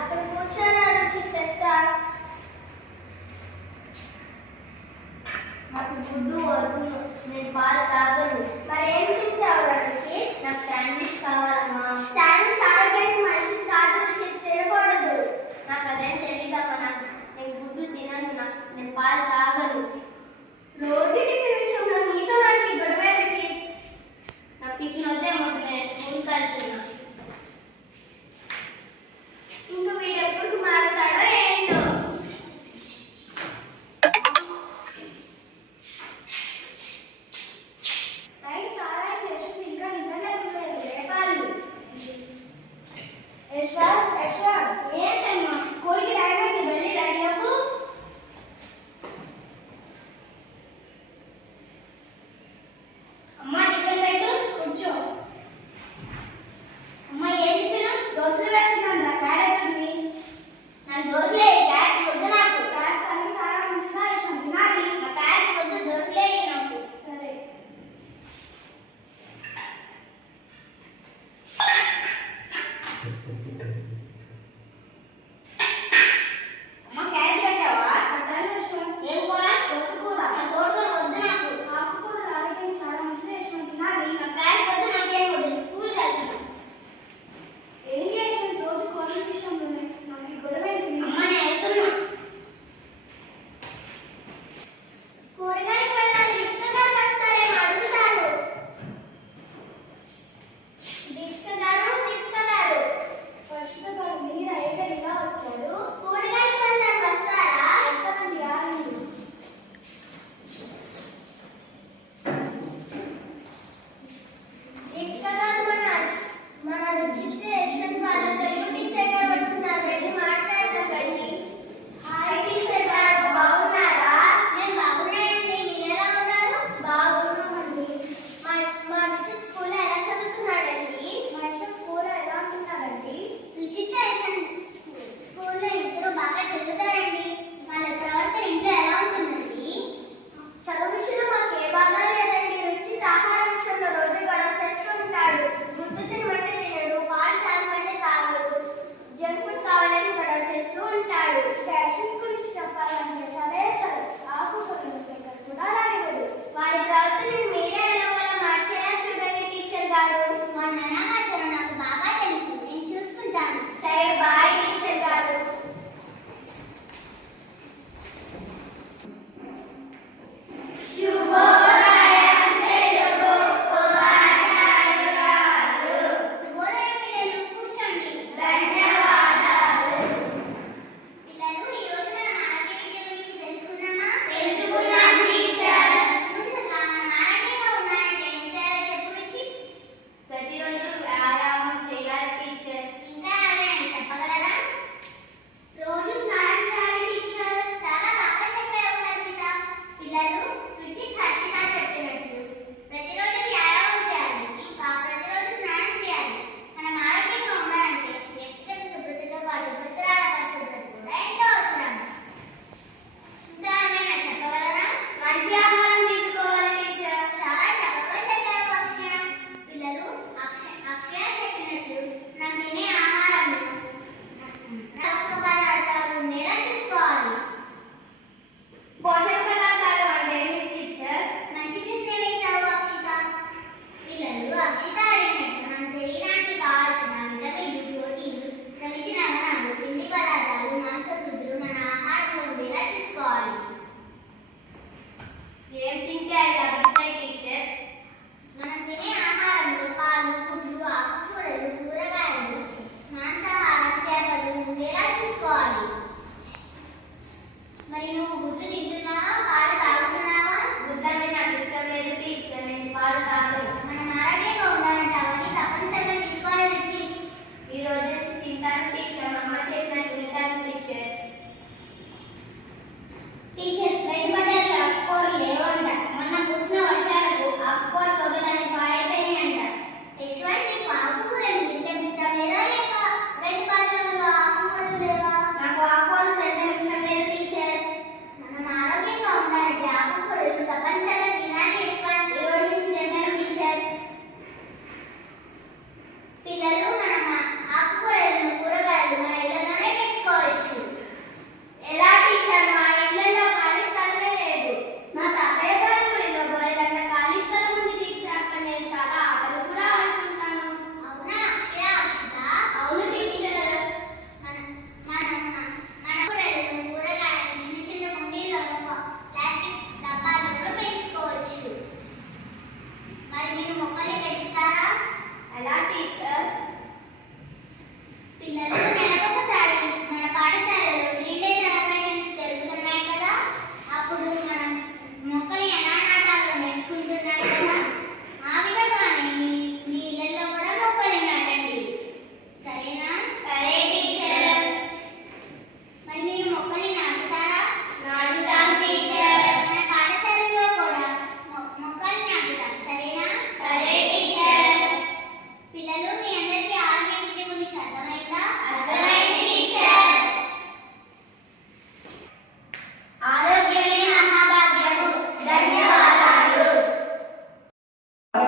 అక్కడ కూర్చొని రుచి తెస్తా. నాకు గుడ్డు వద్దు, నేను పాలు తాగను. మరి ఏం తింటావు రుచి? నాకు శాండ్విచ్ కావాలమ్మా. శాండ్విచ్ ఆరోగ్యానికి మంచిది కాదు రుచి, తినకూడదు. నాకు అదేం తెలీదమ్మా. నేను గుడ్డు తినను, నేను పాలు తాగను. రోజు టిఫిన్ విషయంలో నీతో నాకు గొడవ రుచి. నాకు టిఫిన్ వద్దే ఉంటుంది, నేను స్కూల్కి వెళ్తున్నా. ఇంకా వీడు ఎప్పుడు మారుతాడో ఏంటో. చాలా చేస్తుంది, ఇంకా నిద్రలేదు, లేపాలి. ఏంటమ్మా స్కూల్కి రాయడానికి వెళ్ళి రెడీ అవ్వు. అమ్మా టిఫిన్ పెట్టు, కూర్చో. అమ్మ ఏం టిఫిన్? దోశలు వేస్తున్నాను రా. నాకు దోశలే, క్యారెట్ వద్దు. నాకు క్యారెట్ కానీ చాలా మంచిదా, ఇష్టం తినాలి. నా క్యారెట్ వద్దు, దోశలే నాకు. సరే అమ్మ క్యారెట్ పెట్టావా? పెట్టాను ఇష్టం. ఏం కూర? తోటకూర. నా తోటకూర వద్దు నాకు. ఆకుకూర ఆరోగ్యం చాలా మంచిది, ఇష్టం తినాలి. నా క్యారెట్ వద్దు, నాకేం వద్దు. స్కూల్కి వెళ్తున్నా. ఏం చేసిన రోజు కోరిక విషయంలోనే నాకు గొడవ ఏంటి? అమ్మ నేను వెళ్తున్నా. కూరగాయలకు వెళ్ళాలి, దిక్కగా వస్తారేమో అడుగుతాను. దిక్కగారు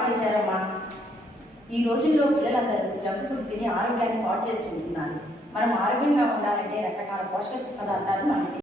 చేశారమ్మా. ఈ రోజుల్లో పిల్లలందరూ జంక్ ఫుడ్ తిని ఆరోగ్యాన్ని పాడు చేసుకుంటున్నారు. మనం ఆరోగ్యంగా ఉండాలంటే రకరకాల పోషక పదార్థాలు మనకి